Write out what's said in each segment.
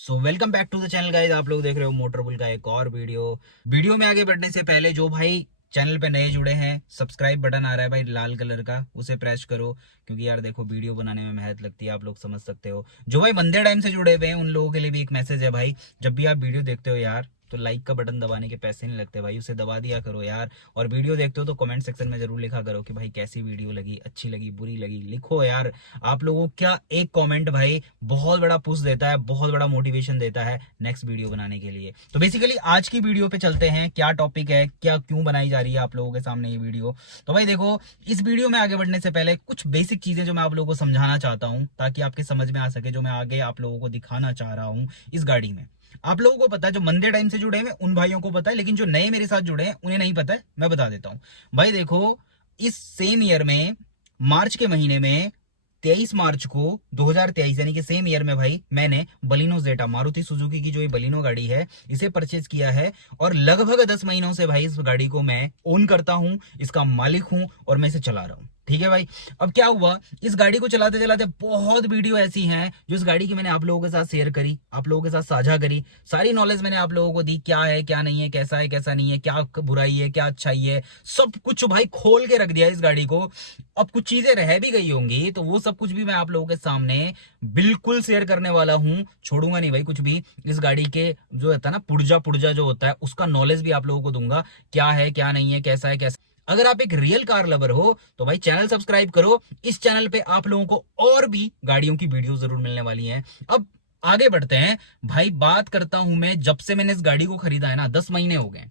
So welcome back to the channel guys. आप लोग देख रहे हो मोटर बुल का एक और वीडियो में आगे बढ़ने से पहले जो भाई चैनल पे नए जुड़े हैं, सब्सक्राइब बटन आ रहा है भाई लाल कलर का, उसे प्रेस करो। क्योंकि यार देखो, वीडियो बनाने में मेहनत लगती है, आप लोग समझ सकते हो। जो भाई मंदे टाइम से जुड़े हुए हैं उन लोगों के लिए भी एक मैसेज है भाई, जब भी आप वीडियो देखते हो यार, तो लाइक का बटन दबाने के पैसे नहीं लगते भाई, उसे दबा दिया करो यार। और वीडियो देखते हो तो कमेंट सेक्शन में जरूर लिखा करो कि भाई कैसी वीडियो लगी, अच्छी लगी, बुरी लगी, लिखो यार। आप लोगों का एक कमेंट भाई बहुत बड़ा पुश देता है, बहुत बड़ा मोटिवेशन देता है नेक्स्ट वीडियो बनाने के लिए। तो बेसिकली आज की वीडियो पे चलते हैं। क्या टॉपिक है, क्या क्यों बनाई जा रही है आप लोगों के सामने ये वीडियो। तो भाई देखो, इस वीडियो में आगे बढ़ने से पहले कुछ बेसिक चीजें जो मैं आप लोगों को समझाना चाहता हूं, ताकि आपके समझ में आ सके, जो मैं आगे आप लोगों को दिखाना चाह रहा हूं इस गाड़ी में। आप लोगों को पता है, जो मंदे टाइम से जुड़े हैं उन भाइयों को पता है, लेकिन जो नए मेरे साथ जुड़े हैं उन्हें नहीं पता है। मैं बता देता हूं भाई। देखो, इस सेम ईयर में मार्च के महीने में 23 मार्च को 2023 यानी कि सेम ईयर में भाई मैंने बलिनो जेटा, मारुति सुजुकी की जो ये बलिनो गाड़ी है, इसे परचेज किया है। और लगभग 10 महीनों से भाई इस गाड़ी को मैं ओन करता हूं, इसका मालिक हूं और मैं इसे चला रहा हूं। ठीक है भाई। अब क्या हुआ, इस गाड़ी को चलाते चलाते बहुत वीडियो ऐसी हैं जो इस गाड़ी की मैंने आप लोगों के साथ शेयर करी, आप लोगों के साथ साझा करी। सारी नॉलेज मैंने आप लोगों को दी, क्या है क्या नहीं है, कैसा है कैसा नहीं है, क्या बुराई है क्या अच्छाई है, सब कुछ भाई खोल के रख दिया इस गाड़ी को। अब कुछ चीजें रह भी गई होंगी, तो वो सब कुछ भी मैं आप लोगों के सामने बिल्कुल शेयर करने वाला हूं। छोड़ूंगा नहीं भाई कुछ भी। इस गाड़ी के जो होता है ना, पुर्जा पुर्जा जो होता है, उसका नॉलेज भी आप लोगों को दूंगा, क्या है क्या नहीं है, कैसा है कैसा। अगर आप एक रियल कार लवर हो तो भाई चैनल सब्सक्राइब करो। इस चैनल पे आप लोगों को और भी गाड़ियों की वीडियो जरूर मिलने वाली हैं। अब आगे बढ़ते हैं भाई। बात करता हूं मैं, जब से मैंने इस गाड़ी को खरीदा है ना, 10 महीने हो गए।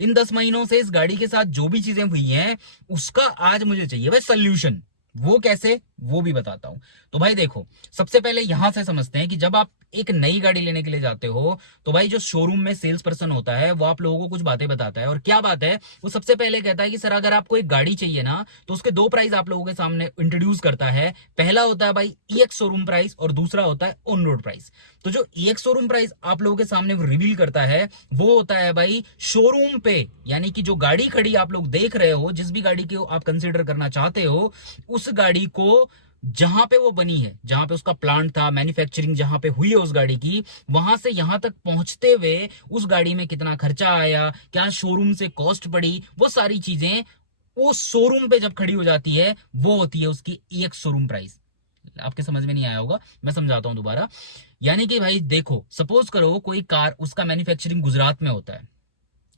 इन 10 महीनों से इस गाड़ी के साथ जो भी चीजें हुई हैं, उसका आज मुझे चाहिए भाई सोल्यूशन। वो कैसे, वो भी बताता हूं। तो भाई देखो, सबसे पहले यहां से समझते हैं कि जब आप एक नई गाड़ी लेने के लिए जाते हो, तो भाई जो शोरूम में सेल्स पर्सन होता है वो आप लोगों को कुछ बातें बताता है। और क्या बात है, वो सबसे पहले कहता है कि सर अगर आपको एक गाड़ी चाहिए ना, तो उसके दो प्राइस आप लोगों के सामने इंट्रोड्यूस करता है। पहला होता है भाई ईएक्स शोरूम प्राइस और दूसरा होता है ऑन रोड प्राइस। तो जो ईएक्स शोरूम प्राइस आप लोगों के सामने वो रिवील करता है, वो होता है भाई शोरूम पे, यानी कि जो गाड़ी खड़ी आप लोग देख रहे हो, जिस भी गाड़ी को आप कंसीडर करना चाहते हो, उस गाड़ी को जहां पे वो बनी है, जहां पे उसका प्लांट था, मैन्युफैक्चरिंग जहां पे हुई है उस गाड़ी की, वहां से यहां तक पहुंचते हुए उस गाड़ी में कितना खर्चा आया, क्या शोरूम से कॉस्ट पड़ी, वो सारी चीजें वो शोरूम पे जब खड़ी हो जाती है, वो होती है उसकी ईएक्स शोरूम प्राइस। आपके समझ में नहीं आया होगा, मैं समझाता हूं दोबारा। यानी कि भाई देखो, सपोज करो कोई कार, उसका मैन्युफैक्चरिंग गुजरात में होता है,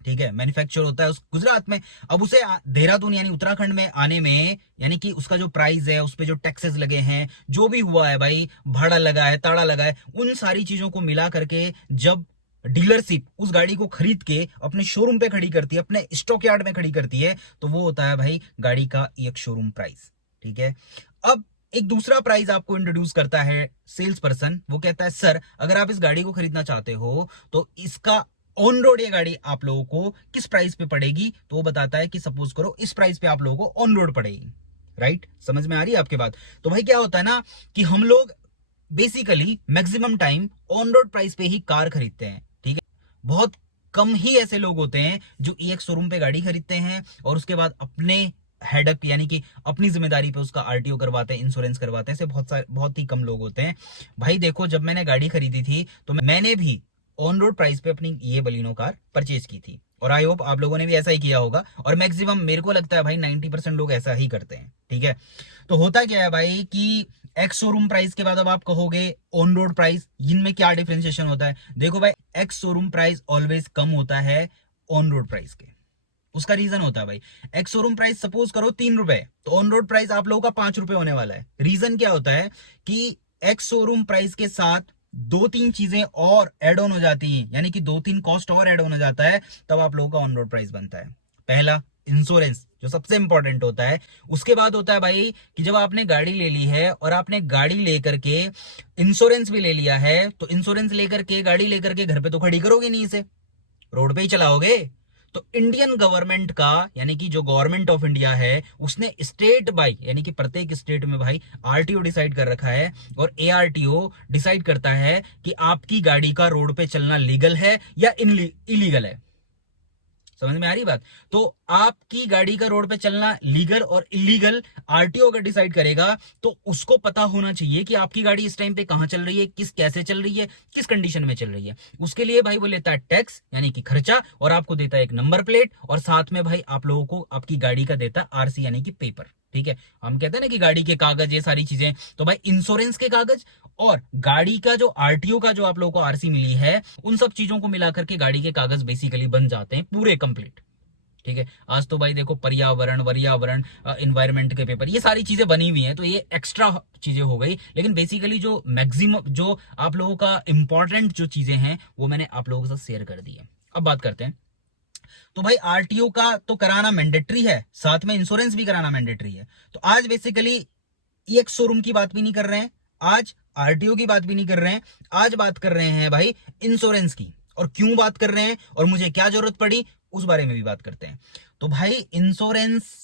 ठीक है, मैन्युफैक्चर होता है उस गुजरात में। अब उसे देहरादून यानी उत्तराखंड में आने में, यानी कि उसका जो प्राइस है, उस पे जो टैक्सेस लगे हैं, जो भी हुआ है भाई, भाड़ा लगा है, ताड़ा लगा है, उन सारी चीजों को मिला करके जब डीलरशिप उस गाड़ी को खरीद के अपने शोरूम पे खड़ी करती है, अपने स्टॉक यार्ड में खड़ी करती है, तो वो होता है भाई गाड़ी का एक शोरूम प्राइस। ठीक है। अब एक दूसरा प्राइस आपको इंट्रोड्यूस करता है सेल्स पर्सन। वो कहता है सर अगर आप इस गाड़ी को खरीदना चाहते हो, तो इसका ऑन रोड ये गाड़ी आप लोगों को किस प्राइस पे पड़ेगी। तो वो बताता है कि सपोज करो इस प्राइस पे आप लोगों को ऑन रोड पड़ेगी। राइट, समझ में आ रही है आपके बात। तो भाई क्या होता है ना, कि हम लोग basically maximum time on road price पे ही कार खरीदते हैं। ठीक है। बहुत कम ही ऐसे लोग होते हैं जो एक शोरूम पे गाड़ी खरीदते हैं और उसके बाद अपने हेडक यानी कि अपनी जिम्मेदारी पे उसका आरटीओ करवाते हैं, इंश्योरेंस करवाते हैं। ऐसे बहुत ही कम लोग होते हैं। भाई देखो, जब मैंने गाड़ी खरीदी थी तो मैंने भी ऑन रोड प्राइस पे अपनी ये बलिनो कार परचेज की थी, और आई होप आप लोगों ने भी ऐसा ही किया होगा। और मैक्सिमम मेरे को लगता है भाई 90% लोग ऐसा ही करते हैं। ठीक है। तो होता क्या है भाई कि एक्स शोरूम प्राइस के बाद अब आप कहोगे ऑन रोड प्राइस, इनमें क्या डिफरेंशिएशन होता है। देखो भाई, ex showroom price always come होता है ऑन रोड प्राइस के। उसका रीजन होता है भाई, एक्स शोरूम प्राइस सपोज करो 3 रुपए, तो ऑन रोड प्राइस आप लोगों का 5 रुपए होने वाला है। रीजन क्या होता है कि एक्स शोरूम प्राइस के साथ दो तीन चीजें और एड ऑन हो जाती हैं, यानी कि दो तीन कॉस्ट और एड ऑन हो जाता है, तब आप लोगों का ऑन रोड प्राइस बनता है। पहला, इंश्योरेंस, जो सबसे इंपॉर्टेंट होता है। उसके बाद होता है भाई कि जब आपने गाड़ी ले ली है और आपने गाड़ी लेकर के इंश्योरेंस भी ले लिया है, तो इंश्योरेंस लेकर के गाड़ी लेकर के घर पे तो खड़ी करोगे नहीं, इसे रोड पे ही चलाओगे। तो इंडियन गवर्नमेंट का, यानी कि जो गवर्नमेंट ऑफ इंडिया है, उसने स्टेट बाई यानी कि प्रत्येक स्टेट में भाई आरटीओ डिसाइड कर रखा है, और एआरटीओ डिसाइड करता है कि आपकी गाड़ी का रोड पे चलना लीगल है या इलीगल है। समझ में आ रही बात? तो आपकी गाड़ी का रोड पे चलना लीगल और इलीगल आरटीओ अगर डिसाइड करेगा, तो उसको पता होना चाहिए कि आपकी गाड़ी इस टाइम पे कहां चल रही है, कैसे चल रही है, किस कंडीशन में चल रही है। उसके लिए भाई वो लेता है टैक्स यानी कि खर्चा, और आपको देता है एक नंबर प्लेट, और साथ में भाई आप लोगों को आपकी गाड़ी का देता है आरसी यानी कि पेपर। ठीक है, हम कहते हैं ना कि गाड़ी के कागज, ये सारी चीजें, तो भाई इंश्योरेंस के कागज और गाड़ी का जो आरटीओ का जो आप लोगों को आरसी मिली है, उन सब चीजों को मिलाकर के गाड़ी के कागज बेसिकली बन जाते हैं पूरे कंप्लीट। ठीक है, आज तो भाई देखो पर्यावरण वर्यावरण इन्वायरमेंट के पेपर, ये सारी चीजें बनी हुई हैं, तो ये एक्स्ट्रा चीजें हो गई, लेकिन बेसिकली जो मैक्सिमम जो आप लोगों का इंपॉर्टेंट जो चीजें हैं वो मैंने आप लोगों के साथ शेयर कर दी है। अब बात करते हैं, तो भाई आरटीओ का तो कराना मैंडेटरी है, साथ में इंश्योरेंस भी कराना मैंडेटरी है। तो आज बेसिकली एक शोरूम की बात भी नहीं कर रहे हैं, आज आरटीओ की बात भी नहीं कर रहे हैं, आज बात कर रहे हैं भाई इंश्योरेंस की। और क्यों बात कर रहे हैं और मुझे क्या जरूरत पड़ी, उस बारे में भी बात करते हैं। तो भाई इंश्योरेंस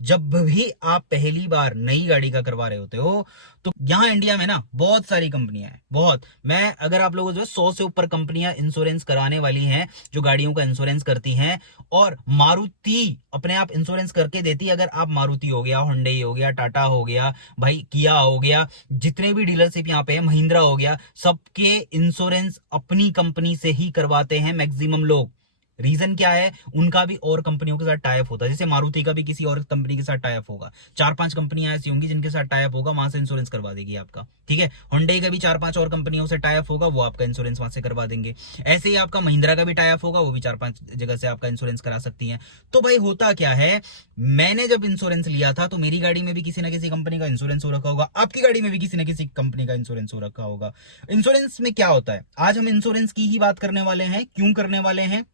जब भी आप पहली बार नई गाड़ी का करवा रहे होते हो, तो यहां इंडिया में ना बहुत सारी कंपनियां हैं, बहुत, मैं अगर आप लोगों जो 100 से ऊपर कंपनियां इंश्योरेंस कराने वाली हैं, जो गाड़ियों का इंश्योरेंस करती हैं। और मारुति अपने आप इंश्योरेंस करके देती है। अगर आप मारुति हो गया, हुंडई हो गया, टाटा हो गया, भाई किया हो गया, जितने भी डीलरशिप यहाँ पे है, महिंद्रा हो गया, सबके इंश्योरेंस अपनी कंपनी से ही करवाते हैं मैक्सिमम लोग। रीजन क्या है, उनका भी और कंपनियों के साथ टाइप होता है, जैसे मारुति का भी किसी और कंपनी के साथ टाइप होगा, 4-5 कंपनियां ऐसी होंगी जिनके साथ टाइप होगा, वहां से इंश्योरेंस करवा देगी आपका। ठीक है, हुंडई का भी 4-5 और कंपनियों से टाइप होगा, वो आपका इंश्योरेंस वहां से करवा देंगे। ऐसे ही आपका महिंद्रा का भी टाइप होगा, वो भी 4-5 जगह से आपका इंश्योरेंस करा सकती है। तो भाई होता क्या है, मैंने जब इंश्योरेंस लिया था तो मेरी गाड़ी में भी किसी ना किसी कंपनी का इंश्योरेंस हो रखा होगा, आपकी गाड़ी में भी किसी ना किसी कंपनी का इंश्योरेंस हो रखा होगा। इंश्योरेंस में क्या होता है, आज हम इंश्योरेंस की ही बात करने वाले हैं, क्यों करने वाले हैं,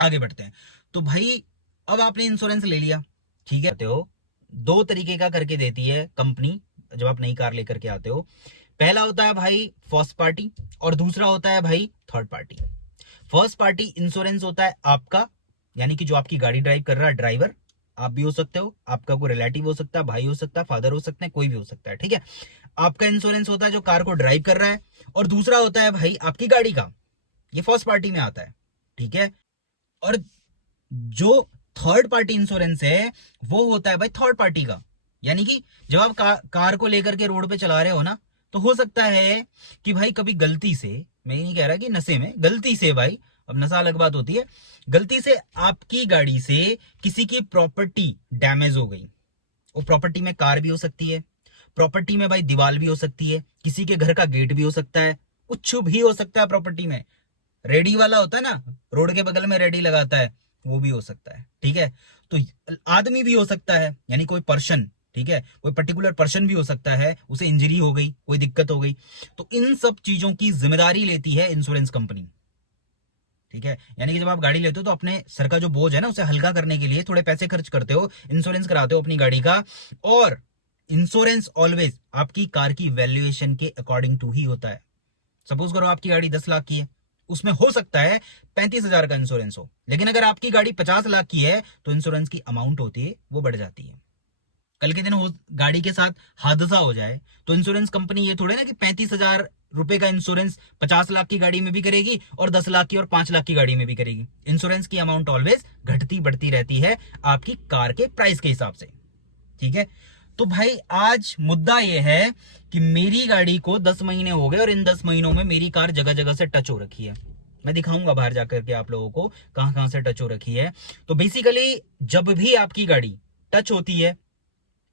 आगे बढ़ते हैं। तो भाई अब आपने इंश्योरेंस ले लिया, ठीक है, हो दो तरीके का करके देती है कंपनी जब आप नई कार लेकर के आते हो। पहला होता है भाई फर्स्ट पार्टी और दूसरा होता है भाई third party. First party insurance होता है आपका, यानी कि जो आपकी गाड़ी ड्राइव कर रहा है ड्राइवर, आप भी हो सकते हो, आपका कोई रिलेटिव हो सकता है, भाई हो सकता है, फादर हो सकते हैं, कोई भी हो सकता है। ठीक है, आपका इंश्योरेंस होता है जो कार को ड्राइव कर रहा है, और दूसरा होता है भाई आपकी गाड़ी का, ये फर्स्ट पार्टी में आता है। ठीक है, और जो थर्ड पार्टी इंश्योरेंस है वो होता है भाई थर्ड पार्टी का, यानी कि जब आप कार को लेकर के रोड पे चला रहे हो ना, तो हो सकता है कि भाई कभी गलती से, मैं नहीं कह रहा कि नशे में, गलती से भाई, अब नशा अलग बात होती है, गलती से आपकी गाड़ी से किसी की प्रॉपर्टी डैमेज हो गई। वो प्रॉपर्टी में कार भी हो सकती है, प्रॉपर्टी में भाई दीवार भी हो सकती है, किसी के घर का गेट भी हो सकता है, कुछ भी हो सकता है प्रॉपर्टी में। रेडी वाला होता है ना, रोड के बगल में रेडी लगाता है, वो भी हो सकता है। ठीक है, तो आदमी भी हो सकता है, यानी कोई पर्सन, ठीक है, कोई पर्टिकुलर पर्सन भी हो सकता है, उसे इंजरी हो गई, कोई दिक्कत हो गई, तो इन सब चीजों की जिम्मेदारी लेती है इंश्योरेंस कंपनी। ठीक है, यानी कि जब आप गाड़ी लेते हो तो अपने सर का जो बोझ है ना, उसे हल्का करने के लिए थोड़े पैसे खर्च करते हो, इंश्योरेंस कराते हो अपनी गाड़ी का। और इंश्योरेंस ऑलवेज आपकी कार की वैल्यूएशन के अकॉर्डिंग टू ही होता है। सपोज करो आपकी गाड़ी 10 लाख की है, उसमें हो सकता है 35,000 का इंश्योरेंस हो, लेकिन अगर आपकी गाड़ी 50 लाख की है तो इंश्योरेंस की अमाउंट होती है वो बढ़ जाती है। कल के दिन हो गाड़ी के साथ हादसा हो जाए तो इंश्योरेंस कंपनी ये थोड़े ना कि 35,000 रुपए का इंश्योरेंस 50 लाख की गाड़ी में भी करेगी और 10 लाख की और 5 लाख की गाड़ी में भी करेगी। इंश्योरेंस की अमाउंट ऑलवेज घटती बढ़ती रहती है आपकी कार के प्राइस के हिसाब से। ठीक है, तो भाई आज मुद्दा यह है कि मेरी गाड़ी को 10 महीने हो गए और इन 10 महीनों में मेरी कार जगह जगह से टच हो रखी है। मैं दिखाऊंगा बाहर जाकर के आप लोगों को कहां कहां से टच हो रखी है। तो बेसिकली जब भी आपकी गाड़ी टच होती है,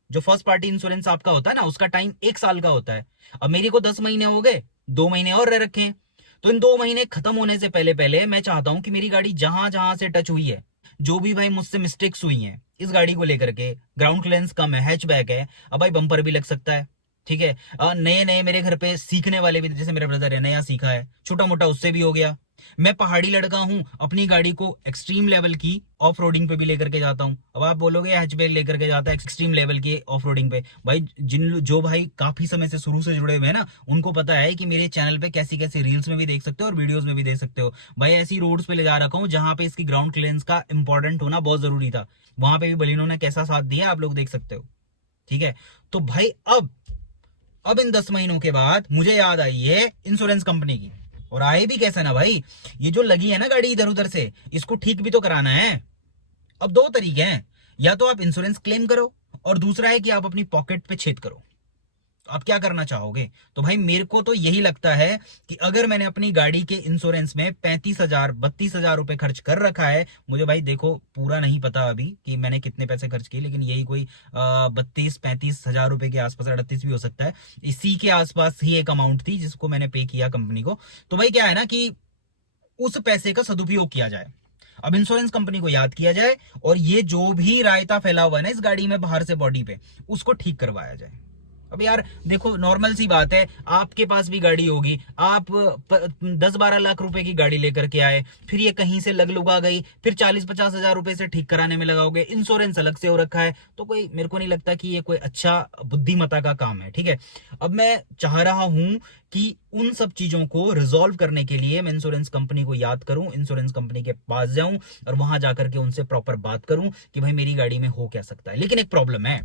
जो फर्स्ट पार्टी इंश्योरेंस आपका होता है ना, उसका टाइम 1 साल का होता है। अब मेरे को 10 महीने हो गए, 2 महीने और रह रखे हैं, तो इन 2 महीने खत्म होने से पहले पहले मैं चाहता हूं कि मेरी गाड़ी जहां जहां से टच हुई है, जो भी भाई मुझसे मिस्टेक्स हुई हैं इस गाड़ी को लेकर के, ग्राउंड क्लियरेंस कम है, हैचबैक है, अब भाई बम्पर भी लग सकता है। ठीक है, नए नए मेरे घर पे सीखने वाले भी, जैसे मेरा ब्रदर है नया सीखा है, छोटा मोटा उससे भी हो गया। मैं पहाड़ी लड़का हूं, अपनी गाड़ी को एक्सट्रीम लेवल की ऑफ रोडिंग पे भी लेकर के जाता हूं। अब आप बोलोगे हैचबैक लेकर के जाता है एक्सट्रीम लेवल के ऑफ रोडिंग पे, भाई जो भाई काफी समय से शुरू से जुड़े हुए हैं ना, उनको पता है कि मेरे चैनल पे कैसी कैसी रील्स में भी देख सकते हो और वीडियोस में भी देख सकते हो, भाई ऐसी रोड्स पे ले जा रखा हूं जहां पे इसकी ग्राउंड क्लियरेंस का इंपॉर्टेंट होना बहुत जरूरी था, वहां पे भी बलिनो ने कैसा साथ दिया आप लोग देख सकते हो। ठीक है, तो भाई अब इन 10 महीनों के बाद मुझे याद आई है इंश्योरेंस कंपनी की। और आए भी कैसे ना भाई, ये जो लगी है ना गाड़ी इधर उधर से, इसको ठीक भी तो कराना है। अब दो तरीके हैं, या तो आप इंश्योरेंस क्लेम करो, और दूसरा है कि आप अपनी पॉकेट पे छेद करो। आप क्या करना चाहोगे? तो भाई मेरे को तो यही लगता है कि अगर मैंने अपनी गाड़ी के इंश्योरेंस में 35,000 32,000 रुपए खर्च कर रखा है, मुझे भाई देखो पूरा नहीं पता अभी कि मैंने कितने पैसे खर्च किए, लेकिन यही कोई 32-35,000 रुपए के आसपास, 38 भी हो सकता है, इसी के आसपास ही एक अमाउंट थी जिसको मैंने पे किया कंपनी को। तो भाई क्या है ना कि उस पैसे का सदुपयोग किया जाए, अब इंश्योरेंस कंपनी को याद किया जाए, और ये जो भी रायता फैला हुआ है ना इस गाड़ी में बाहर से बॉडी पे, उसको ठीक करवाया जाए। अब यार देखो, नॉर्मल सी बात है, आपके पास भी गाड़ी होगी, आप 10-12 लाख रुपए की गाड़ी लेकर के आए, फिर ये कहीं से लग लुगा गई, फिर 40-50 हजार रुपए से ठीक कराने में लगाओगे, इंश्योरेंस अलग से हो रखा है, तो कोई मेरे को नहीं लगता कि ये कोई अच्छा बुद्धिमत्ता का काम है। ठीक है, अब मैं चाह रहा हूं कि उन सब चीजों को रिजॉल्व करने के लिए मैं इंश्योरेंस कंपनी को याद करूं, इंश्योरेंस कंपनी के पास जाऊं, और वहां जाकर के उनसे प्रॉपर बात करूं कि भाई मेरी गाड़ी में हो क्या सकता है। लेकिन एक प्रॉब्लम है,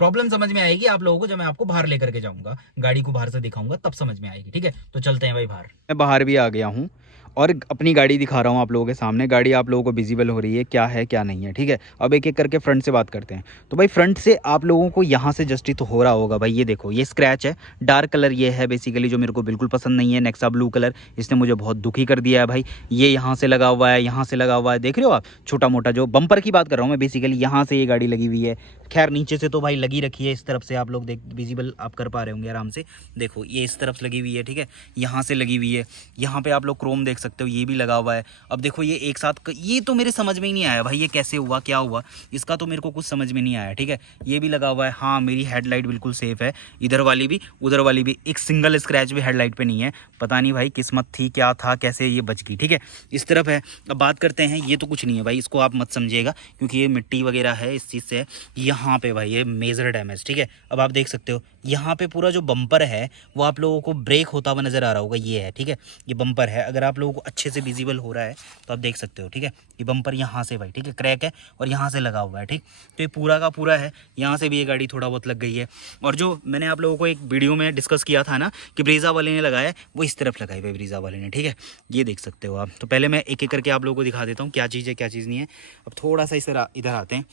प्रॉब्लम समझ में आएगी आप लोगों को जब मैं आपको बाहर लेकर के जाऊंगा, गाड़ी को बाहर से दिखाऊंगा, तब समझ में आएगी। ठीक है, तो चलते हैं भाई बाहर। मैं बाहर भी आ गया हूँ और अपनी गाड़ी दिखा रहा हूँ आप लोगों के सामने। गाड़ी आप लोगों को विजिबल हो रही है, क्या है क्या नहीं है। ठीक है, अब एक एक करके फ्रंट से बात करते हैं। तो भाई फ्रंट से आप लोगों को यहाँ से जस्टिस तो हो रहा होगा भाई, ये देखो ये स्क्रैच है, डार्क कलर ये है बेसिकली, जो मेरे को बिल्कुल पसंद नहीं है, नेक्सा ब्लू कलर, इसने मुझे बहुत दुखी कर दिया है भाई। ये यहाँ से लगा हुआ है, यहाँ से लगा हुआ है, देख रहे हो आप, छोटा मोटा जो बम्पर की बात कर रहा हूँ मैं बेसिकली, यहाँ से ये गाड़ी लगी हुई है। खैर नीचे से तो भाई लगी रखी है, इस तरफ से आप लोग देख विजिबल आप कर पा रहे होंगे आराम से, देखो ये इस तरफ लगी हुई है। ठीक है, यहाँ से लगी हुई है, यहाँ पे आप लोग क्रोम देख सकते हो, ये भी लगा हुआ है। अब देखो ये एक साथ, ये तो मेरे समझ में ही नहीं आया भाई, ये कैसे हुआ क्या हुआ, इसका तो मेरे को कुछ समझ में नहीं आया। ठीक है, ये भी लगा हुआ है। हाँ मेरी हेडलाइट बिल्कुल सेफ है, इधर वाली भी उधर वाली भी, एक सिंगल स्क्रैच भी हेडलाइट पे नहीं है। पता नहीं भाई किस्मत थी क्या था, कैसे ये बच गई। ठीक है, इस तरफ है। अब बात करते हैं, ये तो कुछ नहीं है भाई, इसको आप मत समझिएगा क्योंकि ये मिट्टी वगैरह है, इस चीज़ से यहाँ पे भाई ये मेजर डैमेज। ठीक है, अब आप देख सकते हो यहाँ पे पूरा जो बम्पर है वो आप लोगों को ब्रेक होता हुआ नजर आ रहा होगा, ये है। ठीक है, ये बम्पर है, अगर आप लोगों को अच्छे से विजिबल हो रहा है तो आप देख सकते हो। ठीक है, ये बम्पर यहाँ से भाई, ठीक है, क्रैक है और यहाँ से लगा हुआ है। ठीक, तो ये पूरा का पूरा है, यहाँ से भी ये गाड़ी थोड़ा बहुत लग गई है। और जो मैंने आप लोगों को एक वीडियो में डिस्कस किया था ना कि ब्रीजा वाले ने लगाया, वो इस तरफ लगाई भाई ब्रीजा वाले ने। ठीक है, ये देख सकते हो आप। तो पहले मैं एक एक करके आप लोगों को दिखा देता हूँ क्या चीज़ है क्या चीज़ नहीं है। अब थोड़ा सा इधर आते हैं,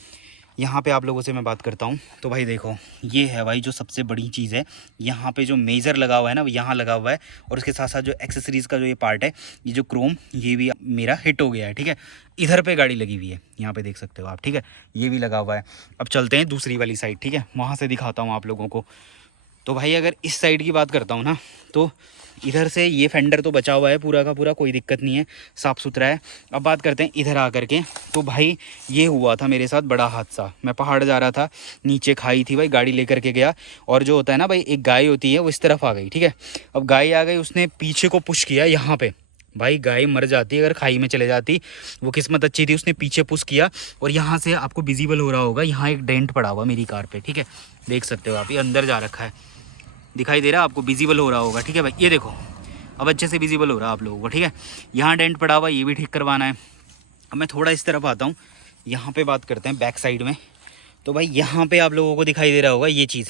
यहाँ पे आप लोगों से मैं बात करता हूँ। तो भाई देखो ये है भाई जो सबसे बड़ी चीज़ है, यहाँ पे जो मेजर लगा हुआ है ना वो यहाँ लगा हुआ है, और उसके साथ साथ जो एक्सेसरीज़ का जो ये पार्ट है, ये जो क्रोम, ये भी मेरा हिट हो गया है। ठीक है, इधर पे गाड़ी लगी हुई है, यहाँ पे देख सकते हो आप। ठीक है, ये भी लगा हुआ है। अब चलते हैं दूसरी वाली साइड, ठीक है, वहाँ से दिखाता हूँ आप लोगों को। तो भाई अगर इस साइड की बात करता हूँ ना, तो इधर से ये फेंडर तो बचा हुआ है पूरा का पूरा, कोई दिक्कत नहीं है, साफ़ सुथरा है। अब बात करते हैं इधर आकर के। तो भाई ये हुआ था मेरे साथ बड़ा हादसा, मैं पहाड़ जा रहा था, नीचे खाई थी भाई, गाड़ी लेकर के गया, और जो होता है ना भाई, एक गाय होती है वो इस तरफ आ गई। ठीक है, अब गाय आ गई, उसने पीछे को पुश किया यहाँ पर, भाई गाय मर जाती अगर खाई में चले जाती, वो किस्मत अच्छी थी, उसने पीछे पुश किया, और यहाँ से आपको विजिबल हो रहा होगा, यहाँ एक डेंट पड़ा हुआ मेरी कार पे। ठीक है, देख सकते हो आप, ये अंदर जा रखा है, दिखाई दे रहा है आपको, विजिबल हो रहा होगा। ठीक है भाई, ये देखो अब अच्छे से विजिबल हो रहा है आप लोगों को। ठीक है, यहाँ डेंट पड़ा हुआ, ये भी ठीक करवाना है। अब मैं थोड़ा इस तरफ आता हूँ, यहाँ पे बात करते हैं बैक साइड में। तो भाई यहाँ पे आप लोगों को दिखाई दे रहा होगा ये चीज़,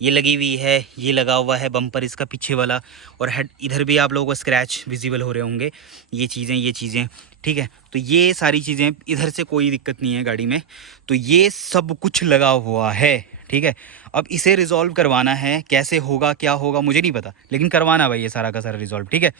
ये लगी हुई है, ये लगा हुआ है बम्पर इसका पीछे वाला, और हेड इधर भी आप लोगों को स्क्रैच विजिबल हो रहे होंगे, ये चीज़ें। ठीक है, तो ये सारी चीज़ें, इधर से कोई दिक्कत नहीं है गाड़ी में, तो ये सब कुछ लगा हुआ है। ठीक है, अब इसे रिजॉल्व करवाना है, कैसे होगा क्या होगा मुझे नहीं पता, लेकिन करवाना भाई ये सारा का सारा रिजॉल्व। ठीक है,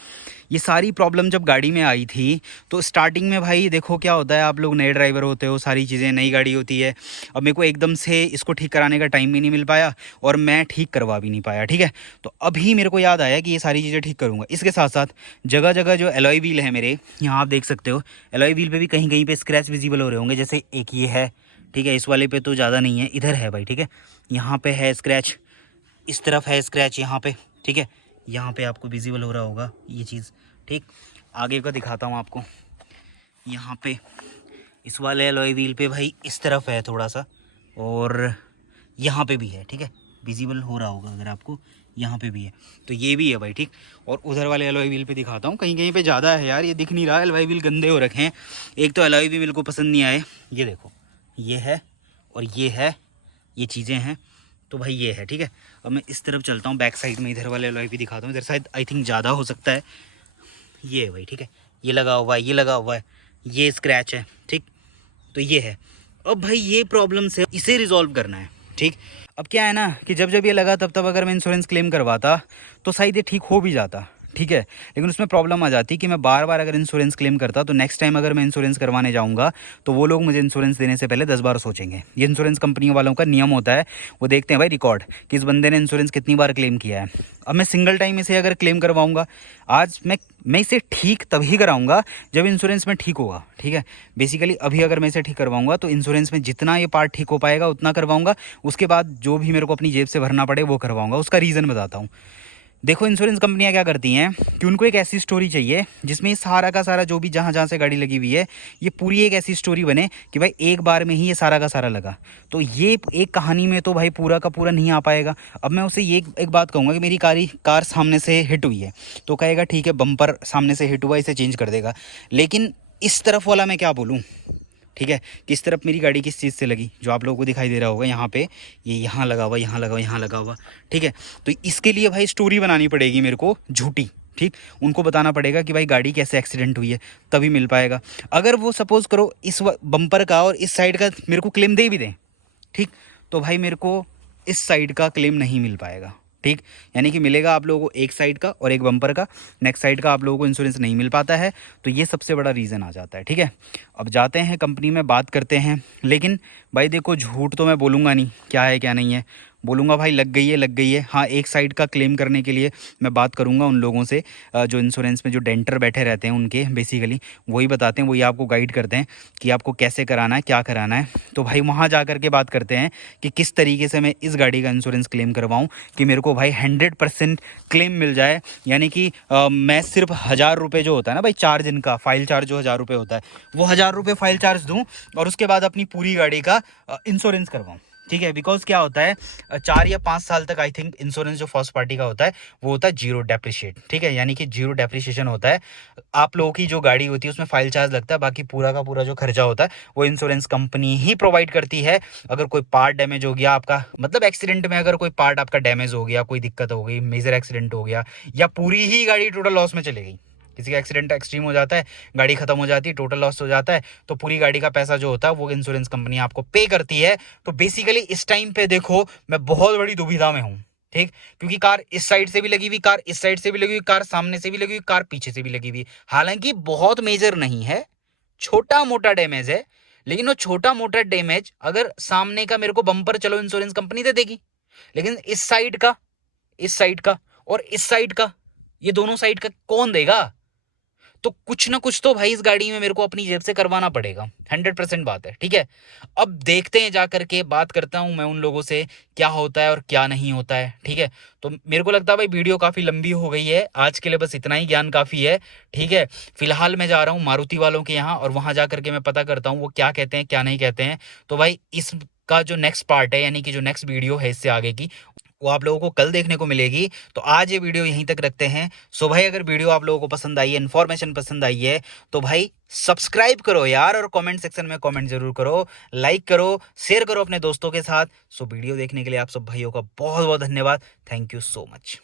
ये सारी प्रॉब्लम जब गाड़ी में आई थी तो स्टार्टिंग में भाई देखो क्या होता है, आप लोग नए ड्राइवर होते हो, सारी चीज़ें नई गाड़ी होती है। अब मेरे को एकदम से इसको ठीक कराने का टाइम भी नहीं मिल पाया, और मैं ठीक करवा भी नहीं पाया। ठीक है, तो अभी मेरे को याद आया कि ये सारी चीज़ें ठीक करूँगा। इसके साथ साथ जगह जगह जो एलॉय व्हील है मेरे, यहाँ आप देख सकते हो, एलॉय व्हील पे भी कहीं कहीं पे स्क्रैच विजिबल हो रहे होंगे, जैसे एक ये है। ठीक है, इस वाले पे तो ज़्यादा नहीं है, इधर है भाई। ठीक है, यहाँ पे है स्क्रैच, इस तरफ है स्क्रैच यहाँ पे। ठीक है, यहाँ पे आपको विजिबल हो रहा होगा ये चीज़। ठीक, आगे का दिखाता हूँ आपको, यहाँ पे इस वाले एलॉय व्हील पे भाई इस तरफ है थोड़ा सा, और यहाँ पे भी है। ठीक है, विजिबल हो रहा होगा अगर आपको, यहाँ पे भी है, तो ये भी है भाई। ठीक, और उधर वाले एलॉय व्हील पे दिखाता हूँ, कहीं कहीं पे ज़्यादा है यार, ये दिख नहीं रहा, एलॉय व्हील गंदे हो रखे हैं। एक तो एलॉय व्हील मेरे को पसंद नहीं आए, ये देखो ये है और ये है, ये चीज़ें हैं, तो भाई ये है। ठीक है, अब मैं इस तरफ चलता हूँ बैक साइड में, इधर वाले एलॉय भी दिखाता हूँ, इधर शायद आई थिंक ज़्यादा हो सकता है, ये है भाई, ठीक है, ये लगा हुआ है, ये लगा हुआ है, ये स्क्रैच है, ठीक। तो ये है। अब भाई ये प्रॉब्लम से इसे रिजॉल्व करना है, ठीक। अब क्या है ना कि जब जब ये लगा तब तब अगर मैं इंश्योरेंस क्लेम करवाता तो शायद ये ठीक हो भी जाता, ठीक है। लेकिन उसमें प्रॉब्लम आ जाती कि मैं बार बार अगर इंश्योरेंस क्लेम करता तो नेक्स्ट टाइम अगर मैं इंश्योरेंस करवाने जाऊंगा तो वो लोग मुझे इंश्योरेंस देने से पहले 10 बार सोचेंगे। ये इंश्योरेंस कंपनी वालों का नियम होता है, वो देखते हैं भाई रिकॉर्ड कि इस बंदे ने इंश्योरेंस कितनी बार क्लेम किया है। अब मैं सिंगल टाइम इसे अगर क्लेम करवाऊंगा, आज मैं इसे ठीक तभी कराऊंगा जब इंश्योरेंस में ठीक होगा, ठीक है। बेसिकली अभी अगर मैं इसे ठीक करवाऊंगा तो इंश्योरेंस में जितना ये पार्ट ठीक हो पाएगा उतना करवाऊंगा, उसके बाद जो भी मेरे को अपनी जेब से भरना पड़े वो करवाऊंगा। उसका रीज़न बताता हूँ। देखो इंश्योरेंस कंपनियां क्या करती हैं कि उनको एक ऐसी स्टोरी चाहिए जिसमें ये सारा का सारा जो भी जहाँ जहाँ से गाड़ी लगी हुई है ये पूरी एक ऐसी स्टोरी बने कि भाई एक बार में ही ये सारा का सारा लगा। तो ये एक कहानी में तो भाई पूरा का पूरा नहीं आ पाएगा। अब मैं उसे ये एक बात कहूँगा कि मेरी कार सामने से हिट हुई है तो कहेगा ठीक है बम्पर सामने से हिट हुआ, इसे चेंज कर देगा। लेकिन इस तरफ वाला मैं क्या बोलूँ, ठीक है, किस तरफ मेरी गाड़ी किस चीज़ से लगी, जो आप लोगों को दिखाई दे रहा होगा यहाँ पे, ये यहाँ लगा हुआ, यहाँ लगा हुआ, यहाँ लगा हुआ, ठीक है। तो इसके लिए भाई स्टोरी बनानी पड़ेगी मेरे को झूठी, ठीक। उनको बताना पड़ेगा कि भाई गाड़ी कैसे एक्सीडेंट हुई है, तभी मिल पाएगा। अगर वो सपोज़ करो इस बम्पर का और इस साइड का मेरे को क्लेम दे भी दें, ठीक, तो भाई मेरे को इस साइड का क्लेम नहीं मिल पाएगा, ठीक। यानी कि मिलेगा आप लोगों को एक साइड का और एक बम्पर का, नेक्स्ट साइड का आप लोगों को इंश्योरेंस नहीं मिल पाता है। तो ये सबसे बड़ा रीज़न आ जाता है, ठीक है। अब जाते हैं कंपनी में बात करते हैं। लेकिन भाई देखो झूठ तो मैं बोलूँगा नहीं, क्या है क्या नहीं है, बोलूँगा भाई लग गई है लग गई है। हाँ, एक साइड का क्लेम करने के लिए मैं बात करूँगा उन लोगों से जो इंश्योरेंस में जो डेंटर बैठे रहते हैं उनके, बेसिकली वही बताते हैं, वही आपको गाइड करते हैं कि आपको कैसे कराना है, क्या कराना है। तो भाई वहाँ जा कर के बात करते हैं कि किस तरीके से मैं इस गाड़ी का इंश्योरेंस क्लेम करवाऊँ कि मेरे को भाई 100% क्लेम मिल जाए। यानी कि मैं सिर्फ 1000 रुपये जो होता है ना भाई चार्ज, इनका फाइल चार्ज जो 1000 रुपये होता है, वो 1000 रुपये फाइल चार्ज दूँ और उसके बाद अपनी पूरी गाड़ी का इंश्योरेंस करवाऊँ, ठीक है। बिकॉज क्या होता है 4 या 5 साल तक आई थिंक इंश्योरेंस जो फर्स्ट पार्टी का होता है वो होता है जीरो डेप्रिशिएट, ठीक है। यानी कि जीरो डेप्रिशिएशन होता है। आप लोगों की जो गाड़ी होती है उसमें फाइल चार्ज लगता है, बाकी पूरा का पूरा जो खर्चा होता है वो इंश्योरेंस कंपनी ही प्रोवाइड करती है। अगर कोई पार्ट डैमेज हो गया आपका, मतलब एक्सीडेंट में अगर कोई पार्ट आपका डैमेज हो गया, कोई दिक्कत हो गई, मेजर एक्सीडेंट हो गया, या पूरी ही गाड़ी टोटल लॉस में चली गई, किसी का एक्सीडेंट एक्सट्रीम हो जाता है, गाड़ी खत्म हो जाती है, टोटल लॉस हो जाता है, तो पूरी गाड़ी का पैसा जो होता है वो इंश्योरेंस कंपनी आपको पे करती है। तो बेसिकली इस टाइम पे देखो मैं बहुत बड़ी दुविधा में हूँ, ठीक। क्योंकि कार इस साइड से भी लगी हुई, कार इस साइड से भी लगी हुई, कार सामने से भी लगी हुई, कार पीछे से भी लगी हुई। हालांकि बहुत मेजर नहीं है, छोटा मोटा डैमेज है। लेकिन वो छोटा मोटा डैमेज अगर सामने का मेरे को बम्पर चलो इंश्योरेंस कंपनी दे देगी, लेकिन इस साइड का, इस साइड का और इस साइड का, ये दोनों साइड का कौन देगा? तो कुछ ना कुछ तो भाई इस गाड़ी में मेरे को अपनी जेब से करवाना पड़ेगा, 100% बात है, ठीक है। अब देखते हैं, जा करके बात करता हूं मैं उन लोगों से क्या होता है और क्या नहीं होता है, ठीक है। तो मेरे को लगता है भाई वीडियो काफ़ी लंबी हो गई है, आज के लिए बस इतना ही ज्ञान काफ़ी है, ठीक है। फिलहाल मैं जा रहा हूँ मारुति वालों के यहाँ और वहाँ जा करके मैं पता करता हूँ वो क्या कहते हैं क्या नहीं कहते हैं। तो भाई इसका जो नेक्स्ट पार्ट है, यानी कि जो नेक्स्ट वीडियो है इससे आगे की, वो आप लोगों को कल देखने को मिलेगी। तो आज ये वीडियो यहीं तक रखते हैं। सो भाई अगर वीडियो आप लोगों को पसंद आई है, इन्फॉर्मेशन पसंद आई है, तो भाई सब्सक्राइब करो यार, और कमेंट सेक्शन में कमेंट जरूर करो, लाइक करो, शेयर करो अपने दोस्तों के साथ। सो वीडियो देखने के लिए आप सब भाइयों का बहुत बहुत धन्यवाद। Thank you so much.